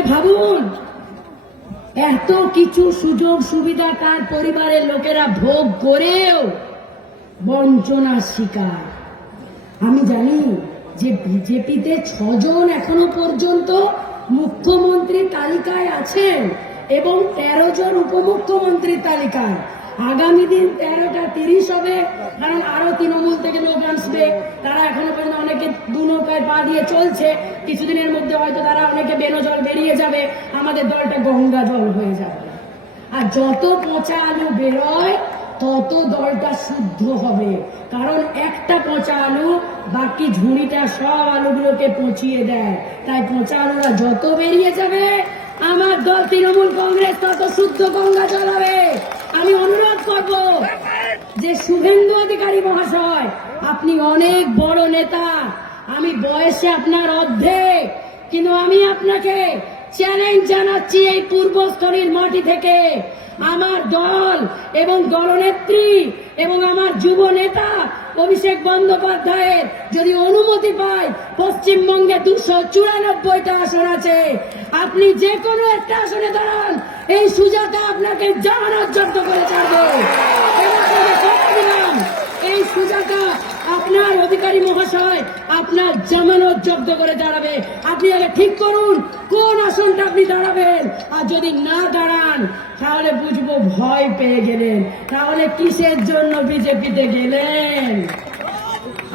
ভাবুন, এত কিছু সুযোগ সুবিধা তার পরিবারের লোকেরা ভোগ করেও বঞ্চনার শিকার। আমি জানি যে বিজেপিতে ছজন এখনও পর্যন্ত মুখ্যমন্ত্রী তালিকায় আছেন। এবং তেরো জন উপমুখ্যমন্ত্রীর তালিকায়। আগামী দিন তেরোটা তিরিশ হবে। কারণ আরও তৃণমূল থেকে লোক আসবে। তারা এখনও পর্যন্ত অনেকে দু নৌকায় পা দিয়ে চলছে। কিছুদিনের মধ্যে হয়তো তারা অনেকে বেনজল বেরিয়ে যাবে। আমাদের দলটা গঙ্গা জল হয়ে যাবে। আর যত পচা আলু বেরোয়, তত দলটা শুদ্ধ হবে। কারণ একটা পচা আলু বাকি ঝুড়িটা সব আলুগুলোকে পচিয়ে দেয়। তাই পচা আলুরা যত বেরিয়ে যাবে আমার দল তৃণমূল কংগ্রেস তত শুদ্ধ গঙ্গা চালাবে আমি অনুরোধ করব যে শুভেন্দু অধিকারী মহাশয়, আপনি অনেক বড় নেতা। আমি বয়সে আপনার অর্ধেক, কিন্তু আমি আপনাকে চ্যালেঞ্জ জানাচ্ছি এই পূর্বস্থলীর মাটি থেকে। আমার দল এবং দলনেত্রী এবং আমার যুব নেতা অভিষেক বন্দ্যোপাধ্যায়ের যদি অনুমতি পায়, পশ্চিমবঙ্গে দুশো চুরানব্বইটা আসন আছে। আপনি যে কোনো একটা আসনে দাঁড়ান, এই সুজাতা আপনাকে জামানত করে ছাড়বে। এই সুজাতা আপনার অধিকারী মহাশয় আপনার জামানত জব্দ করে দাঁড়াবে। আপনি আগে ঠিক করুন, কোন আসনটা আপনি দাঁড়াবেন? যদি না দাঁড়ান তাহলে বুঝব ভয় পেয়ে গেলেন। তাহলে কিসের জন্য বিজেপিতে গেলেন?